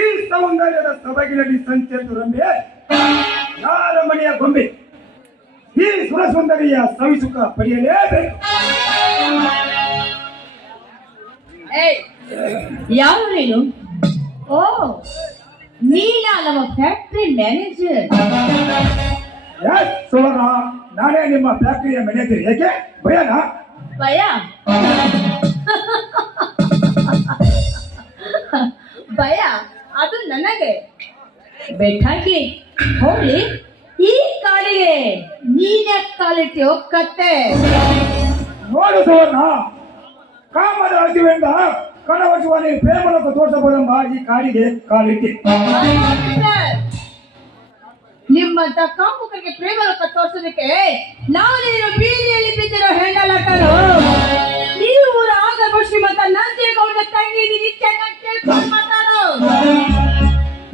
ಈ ಸೌಂದರ್ಯದ ಸೊಬಗಿನಲ್ಲಿ ಸಂಚರಿತು ರಂಬೆ ಯಾರ ಮನೆಯ ಗೊಂಬೆ ಈ ಸುರಸುಂದರಿಯ ಸವಿಸುಖ ಪಡೆಯಲೇಬೇಕು. ಯಾರು ನೀನು? ಓ, ನೀನ ನಮ್ಮ ಫ್ಯಾಕ್ಟರಿ ಮ್ಯಾನೇಜರ್. ಸುವರ್ಣ, ನಾನೇ ನಿಮ್ಮ ಫ್ಯಾಕ್ಟರಿಯ ಮ್ಯಾನೇಜರ್. ಏಕೆ ಭಯನಾ? ಭಯ? ಭಯ ಅದು ನನಗೆ ಬೇಕಾಗಿ ಹೋಗ್ಲಿ. ಈ ಕಾಲಿಗೆ ನೀನೆ ಕಾಲಿಟ್ಟು ಕತ್ತೆ. ನೋಡು ಸುವರ್ಣ, ಕಾಮದ ಹಸಿವೆಂದ ಕಣವಸುವ ನೀವು ಪ್ರೇಮಲಕ್ಕೆ ತೋರಿಸಬಹುದೆಂಬ ಈ ಕಾಲಿಗೆ ಕಾಲಿಟ್ಟೆ. ನಿಮ್ಮಂತ ಕಾಮುಕರಿಗೆ ಪ್ರೇಮಲಕ ತೋರಿಸೋದಕ್ಕೆ ನಾವು ನೀನು ಬೀದಿಯಲ್ಲಿ ಬಿದ್ದಿರೋ ಹೆಣ್ಣಲಕ್ಕರು. ನೀವು ರಾಘವ ಶ್ರೀಮಂತ ನಂಜೇಗೌಡ ತಂಗಿದ್ದೀನಿ, ಚೆನ್ನಾಗಿ ಕೇಳ್ಕೊಂಡು ಮಾತಾಡೋ.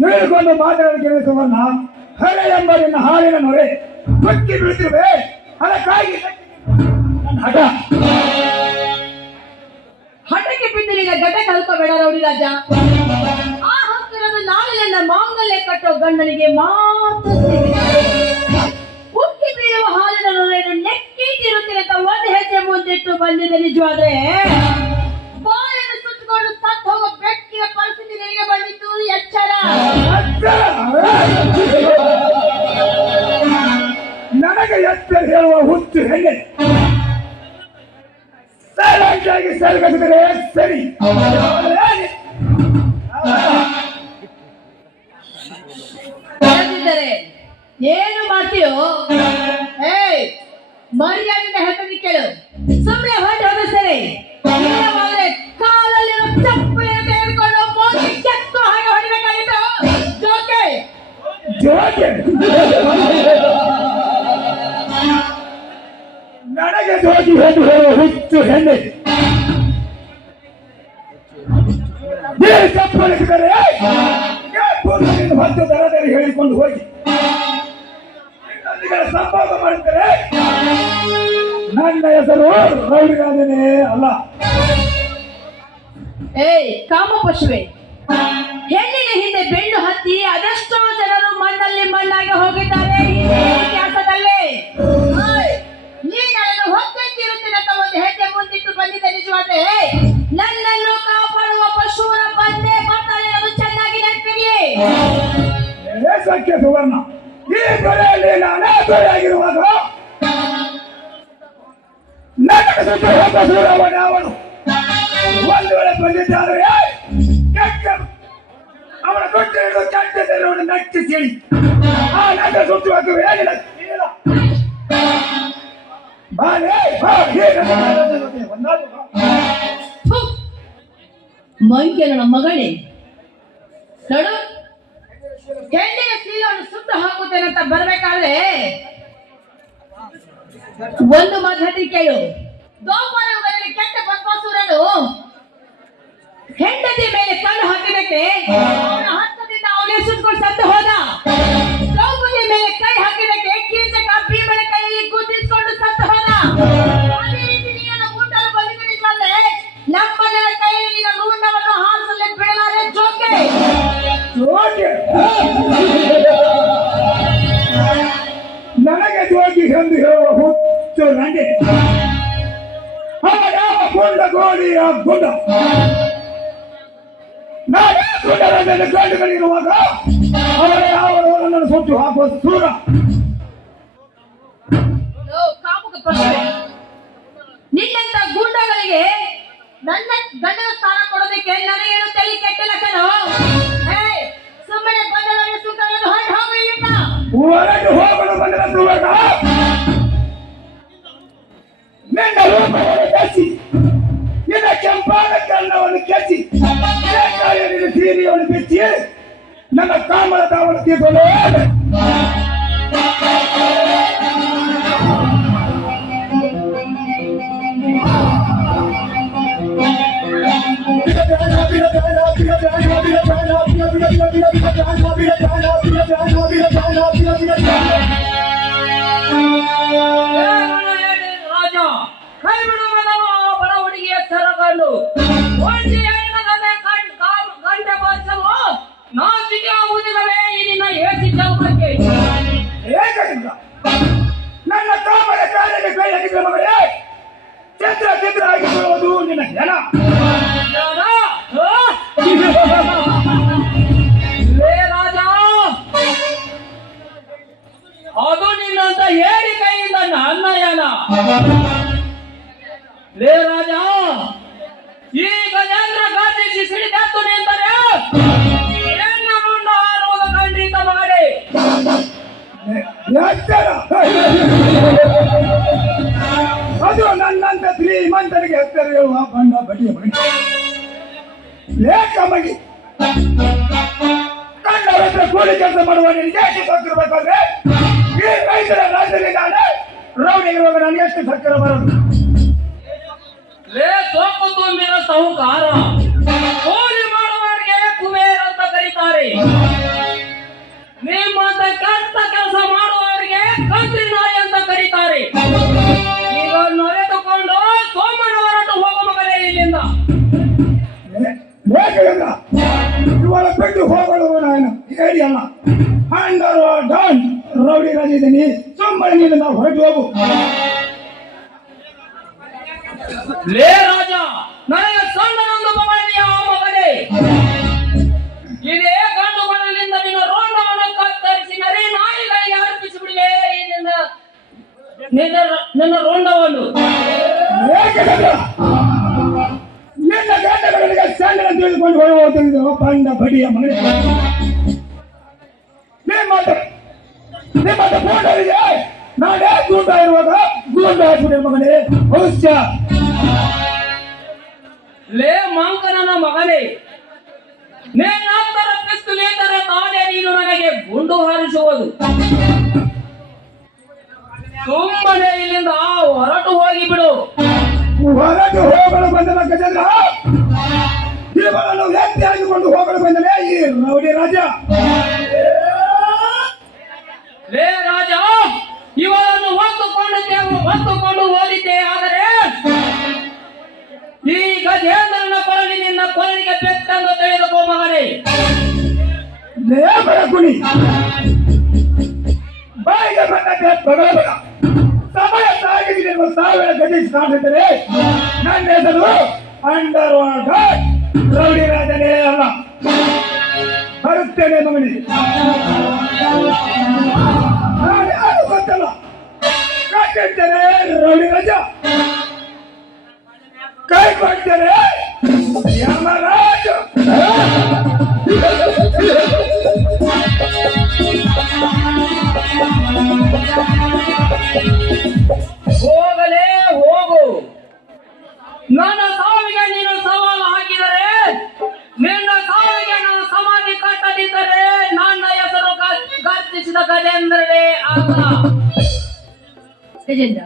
ಹೇಳಿಕೊಂಡು ಮಾತಾಡೋದಕ್ಕೆ ಸುವರ್ಣ, ಹಳೆ ಎಂಬ ನಿನ್ನ ಹಾಲಿನ ನೊರೆ ಕೊಕ್ಕಿ ಬೀಳ್ತಿರುವೆ. ಅದಕ್ಕಾಗಿ ನನ್ನ ಹಠ. ಹಠಕ್ಕೆ ಬಿದ್ದಿರಿಗ ಗಡ್ಡ ಕಲ್ಕೋಬೇಡ ರೌಡಿ ರಾಜ. ಆ ಹತ್ತಿರದ ನಾಳಿನ ಮಾಂಗಲ್ಯ ಕಟ್ಟೋ ಗಂಡನಿಗೆ ಮಾತ್ರ ಉಕ್ಕಿ ಬೀಳುವ ಹಾಲಿನ ನೊರೆಯನ್ನು ನೆಕ್ಕಿ ತಿರುತ್ತಿರಂತ ಒಂದು ಹೆಜ್ಜೆ ಮುಂದಿಟ್ಟು ಬಂದಿದೆ. ನಿಜವಾದ್ರೆ ಬಾಯನ್ನು ಸುತ್ತಕೊಂಡು ಸತ್ತು ಹೋಗೋ ಬೆಕ್ಕಿನ ಪರಿಸ್ಥಿತಿ ನಿನಗೆ ಬಂದಿತ್ತು. ಎಚ್ಚರ. ನನಗೆ ಎಚ್ಚರ ಹೇಳುವ ಹುಚ್ಚು ಹೆಣ್ಣೆ. ಸೈಲೆಂಟಾಗಿ ಸರಿಗಟ್ಟಿದರೆ ಸರಿ. ಏನು ಮಾಡ್ತೀಯೋ? ಮರ್ಯಾದೆಯಿಂದ ಹೇಳ್ತೀನಿ ಕೇಳು. ಸುಮ್ಮನೆ ಹೊರಟು ಹೋದ ಸರಿ. ಕಾಲಲ್ಲಿರೋ ಚಪ್ಪಲಿಯನ್ನು ತೆಗೆದುಕೊಂಡು ಮೋದಿ ಕೆತ್ತು ಹಾಗೆ ಹೊಡಿಬೇಕಾಗಿತ್ತು. ಜೋಕೆ ಜೋಕೆ ನನಗೆ ಜೋಗಿ ಎಂದು ಹೇಳುವ ಹುಚ್ಚು ಹೆಣ್ಣೆ. ಚಪ್ಪಲಿಸಿದರೆ ಮತ್ತು ದರದಲ್ಲಿ ಹೇಳಿಕೊಂಡು ಹೋಗಿ ಸಂಭಾಗ ಮಾಡಿದರೆ ನನ್ನ ಹೆಸರು ರೌಡಿರಾಜನೇ ಅಲ್ಲ. ಕಾಮ ಪಶುವೆ, ಹೆಣ್ಣಿನ ಹಿಂದೆ ಬೆನ್ನು ಹತ್ತಿ ಅದೆಷ್ಟೋ ಜನರು ಮಣ್ಣಲ್ಲಿ ಮಣ್ಣಾಗಿ ಹೋಗಿದ್ದಾರೆ ಈ ಇತಿಹಾಸದಲ್ಲಿ. ನೀನನ್ನು ಹೊತ್ತಿರುತ್ತಿನ ಒಂದು ಹೆಜ್ಜೆ ಮುಂದಿಟ್ಟು ಬಂದಿದ್ದ. ನಿಜವಾದ್ರೆ ನನ್ನನ್ನು ಕಾಪಾಡುವ ಪಶುರ ಬಂದೇ ಬರ್ತಾಳೆ. ಅದು ಚೆನ್ನಾಗಿ ನೆನಪಿರಲಿ. ಸತ್ಯ ಸುವರ್ಣ, ಈ ದೊರೆಯಲ್ಲಿ ನಾನೇ ದೊರೆಯಾಗಿರುವಾಗ ನನಗೆ ಸುತ್ತ ಹೋದ ಸೂರವನ ಅವನು ಒಂದು ವೇಳೆ ಬಂದಿದ್ದಾದರೆ ಅವನ ದೊಡ್ಡ ಕೆಟ್ಟದನ್ನು ನಟ್ಟಿಸಿ ಹೇಳಿ ಆ ನನ್ನ ಸುತ್ತು ಹಾಕುವ ಏನಿಲ್ಲ. ಮಂಕ್ಯನ ಮಗಳೇ ನೋಡು, ಹೆಣ್ಣಿನ ಶೀಲವನ್ನು ಸುಟ್ಟು ಹಾಕುತ್ತೇನಂತ ಬರ್ಬೇಕಾದ್ರೆ ಒಂದು ಮಾತು ಕೇಳು. ಗೋಪಾಲ ಕೆಟ್ಟ ಬದ್ಮಾಸುರನು ಹೆಂಡತಿ ಮೇಲೆ ಕಣ್ಣು ಹಾಕಿದಕ್ಕೆ ಅವನ ಹಸ್ತದಿಂದ ಅವನೇ ಸುಟ್ಕೊಂಡು ಸತ್ತು ಹೋದ. ದ್ರೌಪದಿ ಮೇಲೆ ಕೈ ಹಾಕಿದಕ್ಕೆ ಕೀಚಕ ಭೀಮನ ಕೈಯಲ್ಲಿ ಗುದ್ದಿಸಿಕೊಂಡು ಸತ್ತು ಹೋದ. ಅದೇ ರೀತಿ ನೀನು ಗೂಂಡಲು ಬಂದಿದ್ದರೆ ನಮ್ಮನ್ನ ಕೈಯಲ್ಲಿ ನಿನ್ನ ಗೂಂಡವನ್ನು ಹಾರಿಸಲು ಬಿಡಲಾರೆ. ಜೋಕೆ ನನಗೆ ಜೋಗಿ ಎಂದು ಹೇಳುವ ಹುಚ್ಚು ನಂಗೆ. ಯಾವ ಗುಂಡ ಗೋಡಿಯ ಗುಂಡ ನಾನೇ ಗುಂಡರನ್ನು ಕಂಡುಗಳಿರುವಾಗ ಅವರ ಯಾವ ನನ್ನನ್ನು ಸುಟ್ಟು ಹಾಕುವ ಸೂರ. ಕಾಮುಕ ಪಶುವೆ, ನಿನ್ನಂತ ಗೂಂಡಗಳಿಗೆ ನನ್ನ ಗಂಡನ ಸ್ಥಾನ ಕೊಡೋದಕ್ಕೆ ನನಗೇನು ತಲೆ ಕೆಟ್ಟಿಲ್ಲ ಕಣೋ. ಸುಮ್ಮನೆ ಬಂದವರಿಗೆ ಸುತ್ತವನ್ನು ಹೊರಟು ಹೋಗಲಿಲ್ಲ. ಹೊರಟು ಹೋಗಲು ಬಂದ ಸುವರ್ಣ, ನಿನ್ನ ರೂಪವನ್ನು ಕೆಚ್ಚಿ, ನಿನ್ನ ಕೆಂಪಾದ ಕಣ್ಣವನ್ನು ಕೆಚ್ಚಿ, ನಿನ್ನ ಸೀರೆಯನ್ನು ಬಿಚ್ಚಿ ನನ್ನ ಕಾಮದ ತಾವನ್ನು ತೀರ್ಸಲು ರಾಜ ಕೈ ಬಿಡುವ ಬಡ ಹುಡುಗಿಯ ಸರಗ ಒಂಟಿ ಹೆಣ್ಣಲ್ಲದೆ ಗಂಟೆ ಬಾಚಲು ನಾಚಿಕೆ ಆಗುವುದಿಲ್ಲವೇ ಈ ನಿನ್ನ ಏಸಿ ಜನ್ಮಕ್ಕೆ? ಏಕಲಿಂಗ ನನ್ನ ಕಾಮದ ಕಾರ್ಯಕ್ಕೆ ಕೈ ಹಾಕಿದ ಮಗಳೇ, ಚಿತ್ರ ಚಿತ್ರ ಆಗಿಕೊಳ್ಳುವುದು ನಿನ್ನ ಜನ. ಜನ? ಲೇ ರಾಜ, ಅದು ನಿನ್ನಂತ ಹೇಳಿ ಕೈಯಿಂದ ನನ್ನ ಯನ. ಲೇ ರಾಜ, ಈ ಗಜೇಂದ್ರ ಗಾಂಧೀಜಿ ಸಿಡಿದೆತ್ತು ನಿಂತರೆ ಹೆಣ್ಣು ಮುಂಡು ಹಾರುವುದು ಖಂಡಿತ ಮಾಡಿ. ಎತ್ತರ ಅದು ನನ್ನಂತ ಶ್ರೀಮಂತರಿಗೆ ಎತ್ತರ ಹೇಳುವ ಬಣ್ಣ ಬಡಿಯ ಬಣ್ಣ ಲೇಖ ಮಗಿ ಕಂಡರ ಹತ್ರ ಕೂಲಿ ಕೆಲಸ ಮಾಡುವ ನಿನಗೆ ಎಷ್ಟು ಸಕ್ಕರಬೇಕಾದ್ರೆ ಈ ರೈತರ ರಾಜ್ಯದಲ್ಲಿ ನಾನು ರೌಡಿ ಇರುವಾಗ ನನಗೆ ಎಷ್ಟು ಸಕ್ಕರೆ ಬರೋದು? ಲೇ ಸೊಪ್ಪು ತುಂಬಿನ ಸಾಹುಕಾರ, ಕೂಲಿ ಮಾಡುವವರಿಗೆ ಕುಬೇರ್ ಅಂತ ಕರೀತಾರೆ. ನಿಮ್ಮಂತ ಕೆಟ್ಟ ಕೆಲಸ ಮಾಡುವವರಿಗೆ ಕಂತ್ರಿ ನಾಯಿ ಅಂತ ಕರೀತಾರೆ. ಈಗ ನೊರೆದುಕೊಂಡು ಸೋಮನ ಹೊರಟು ಹೋಗೋ ಮಗನೇ ಇಲ್ಲಿಂದ. ಲೇಖೆಯಿಂದ ಇವಳ ಬಿಟ್ಟು ಹೋಗಲು ನಾನು ಹೇಳಿ ಅಲ್ಲ. ಅಂಡರ್ ಡಾನ್ ರೌಡಿ ರಾಜಿದ್ದೀನಿ, ಸುಮ್ಮನೆ ನೀನು ನಾವು ಹೊರಟು ಹೋಗು. ಲೇ ರಾಜ, ನನಗೆ ಸಣ್ಣನೊಂದು ಮಗನಿಯ ಮಗನೇ. ಇದೇ ಗಂಡು ಮನಲಿಂದ ನಿನ್ನ ರೋಂಡವನ್ನು ಕತ್ತರಿಸಿ ನರಿ ನಾಯಿಗಳಿಗೆ ಅರ್ಪಿಸಿಬಿಡುವೆ. ನಿನ್ನ ರೋಂಡವನ್ನು ನಿನ್ನ ಗಂಡಗಳಿಗೆ ಸಣ್ಣ ತಿಳಿದುಕೊಂಡು ಹೊರಹೋಗುತ್ತಿದ್ದು ಬಂಡ ಬಡಿಯ ಮಗನೇ. ನಿಮ್ಮಂತ ಗೂಂಡರಿಗೆ ನಾನೇ ಗೂಂಡ ಇರುವಾಗ ಗೂಂಡ ಹಾಕ್ಬಿಟ್ಟಿರ ಮಗನೇ. ಭವಿಷ್ಯ ಲೇ ಮಂಕನನ ಮಗನೇ, ನೀನಂತರ ಪಿಸ್ತೂಲಿದ್ದರೆ ತಾನೇ ನೀನು ನನಗೆ ಗುಂಡು ಹಾರಿಸುವುದು. ಸುಮ್ಮನೆ ಇಲ್ಲಿಂದ ಹೊರಟು ಹೋಗಿ ಬಿಡು. ಹೊರಟು ಹೋಗಲು ಬಂದನ ಗಜೇಂದ್ರ, ಇವಳನ್ನು ವ್ಯಕ್ತಿ ಆಗಿಕೊಂಡು ಹೋಗಲು ಬಂದನೆ ಈ ರೌಡಿ ರಾಜ. ಲೇ ರಾಜ, ಇವರನ್ನು ಹೊತ್ತುಕೊಂಡು ಹೋದಿದ್ದೆ. ಆದರೆ ಈ ಗಜೇಂದ್ರನ ಕೊರಳಿ ನಿನ್ನ ಕೊರಳಿಗೆ ಬೆತ್ತಂದು ತೆಗೆದುಕೋ ಮಗನೇ. ಲೇ ಬೆಳಕುನಿ, ಬಾಯಿಗೆ ಬಂದಂತೆ ಬಗಲಬೇಡ. ಸಮಯ ಸಾಗಿದೆ, ಸಾವಿರ ಗತಿ ಕಾಣಿಸಿದರೆ ನನ್ನ ಹೆಸರು ಅಂಡರ್ ವಾಟರ್ ರೌಡಿ ರಾಜನೇ ಅಲ್ಲ. ಬರುತ್ತೇನೆ ಮಗನಿ. ನಾನು ಯಾರು ಗೊತ್ತಲ್ಲ, ಕಟ್ಟಿರ್ತೇನೆ ರೌಡಿ ರಾಜ, ಕೈ ಕೊಡ್ತೇನೆ ಯಮರಾಜ. ಹೋಗಲೇ ಹೋಗು. ನನ್ನ ಸಾವಿಗೆ ನೀನು ಸವಾಲು ಹಾಕಿದರೆ, ನಿನ್ನ ಸಾವಿಗೆ ನಾನು ಸಮಾಧಿ ಕಟ್ಟದಿದ್ದರೆ ನನ್ನ ಹೆಸರು ಗರ್ಜಿಸಿದ ಗಜೇಂದ್ರನೇ ಅಲ್ಲ. ಗಜೇಂದ್ರ,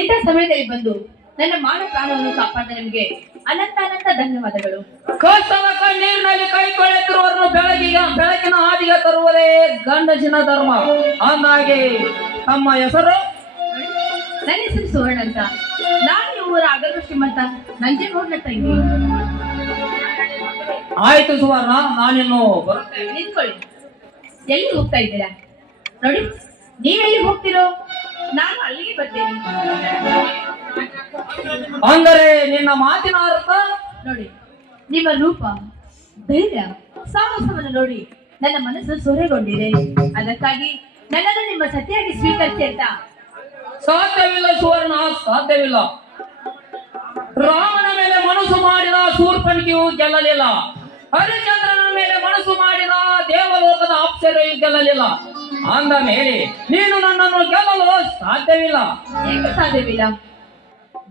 ಇಂಥ ಸಮಯದಲ್ಲಿ ಬಂದು ನನ್ನ ಮಾನ ಪ್ರಾಣವನ್ನು ಕಾಪಾಡಿದ ನಿಮಗೆ ಅನಂತ ಅನಂತ ಧನ್ಯವಾದಗಳು. ಕಷ್ಟದ ಕಣ್ಣೀರಿನಲ್ಲಿ ಕೈ ತೊಳೆತಿರುವವರನ್ನು ಬೆಳಕಿನ ಹಾದಿಗೆ ತರುವುದೇ ಗಂಡಸಿನ ಧರ್ಮ. ಅಂದಾಗೆ ತಮ್ಮ ಹೆಸರು? ನನ್ನ ಹೆಸರು ಸುವರ್ಣ ಅಂತ. ನಾನು ಈ ಊರ ಅಗರ್ವ ಶ್ರೀಮಂತ ನಂಜೇಗೌಡನ ತಂಗಿ. ಆಯ್ತು ಸುವರ್ಣ, ನಾನಿನ್ನು ಬರುತ್ತೇನೆ. ನಿಂತ್ಕೊಳ್ಳಿ. ಎಲ್ಲಿ ಹೋಗ್ತಾ ಇದ್ದೀರಾ? ನೋಡಿ, ನೀವೆಲ್ಲಿ ಹೋಗ್ತಿರೋ? ನಾನು ಅಲ್ಲಿಗೆ ಬರ್ತೇನೆ. ಅಂದರೆ ನಿನ್ನ ಮಾತಿನ ಅರ್ಥ? ನೋಡಿ, ನಿಮ್ಮ ರೂಪ, ಧೈರ್ಯ, ಸಾಹಸವನ್ನು ನೋಡಿ ನನ್ನ ಮನಸ್ಸು ಸೊರೆಗೊಂಡಿದೆ. ಅದಕ್ಕಾಗಿ ನನ್ನನ್ನು ನಿಮ್ಮ ಸತಿಯಾಗಿ ಸ್ವೀಕರಿಸಿ ಅಂತ. ಸಾಧ್ಯವಿಲ್ಲ ಸುವರ್ಣ, ಸಾಧ್ಯವಿಲ್ಲ. ರಾಮನ ಮೇಲೆ ಮನಸ್ಸು ಮಾಡಿದ ಶೂರ್ಪಣಿಕೆಯು ಗೆಲ್ಲಲಿಲ್ಲ. ಹರಿಚಂದ್ರನ ಮೇಲೆ ಮನಸ್ಸು ಮಾಡಿದ ದೇವಲೋಕದ ಅಪ್ಸರೆಯು ಗೆಲ್ಲಲಿಲ್ಲ. ಅಂದ ಮೇಲೆ ನೀನು ನನ್ನನ್ನು ಗೆಲ್ಲಲು ಸಾಧ್ಯವಿಲ್ಲ. ಏಕೆ ಸಾಧ್ಯವಿಲ್ಲ?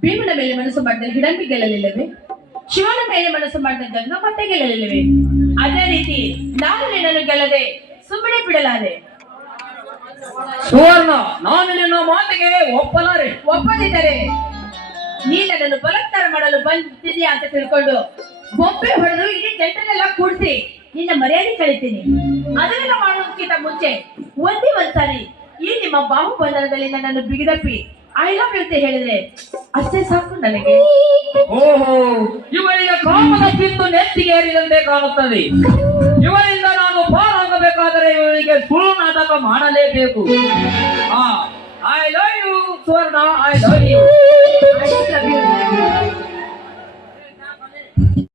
ಭೀಮನ ಮೇಲೆ ಮನಸ್ಸು ಮಾಡಿದ ಹಿಡಂಬಿ ಗೆಲ್ಲಲಿಲ್ಲವೇ? ಶಿವನ ಮೇಲೆ ಮನಸ್ಸು ಮಾಡಿದ ಗಂಗಾ ಮತ್ತೆ ಗೆಲ್ಲಲಿಲ್ಲವೇ? ಅದೇ ರೀತಿ ನಾನು ನಿನ್ನನ್ನು ಗೆಲ್ಲದೆ ಸುಮ್ಮನೆ ಬಿಡಲಾರೆ. ಸುವರ್ಣ, ನಾನು ನಿನ್ನ ಮಾತಿಗೆ ಒಪ್ಪಲಾರೆ. ಒಪ್ಪದಿದ್ದರೆ ನೀ ನನ್ನನ್ನು ಬಲಾತ್ಕಾರ ಮಾಡಲು ಬಂದಿದೆಯಾ ಅಂತ ತಿಳ್ಕೊಂಡು ಬೊಬ್ಬೆ ಹೊಡೆದು ಇಡೀ ಜಂಟನೆಲ್ಲ ಕೂಡಿಸಿ ನಿನ್ನ ಮರ್ಯಾದೆ ಕಳಿತೀನಿ. ಅದನ್ನೆಲ್ಲ ಮಾಡೋದಕ್ಕಿಂತ ಮುಂಚೆ ಒಂದ್ಸಾರಿ ಈ ನಿಮ್ಮ ಬಾಹುಬಂಧನದಲ್ಲಿ ನನ್ನನ್ನು ಬಿಗಿದಪ್ಪಿ ಐ ಲವ್ ಯು ಅಂತ ಹೇಳಿದ್ರೆ ಅಷ್ಟೇ ಸಾಕು ನನಗೆ. ಓಹೋ, ಬಿದ್ದು ನೆತ್ತಿಗೇರಿದಂತೆ ಕಾಣುತ್ತದೆ. ಇವರಿಂದ ನಾನು ಪಾರಾಗಬೇಕಾದರೆ ಇವರಿಗೆ ಸುಳ್ಳು ನಾಟಕ ಮಾಡಲೇಬೇಕು. I love you Suvarna, I love you.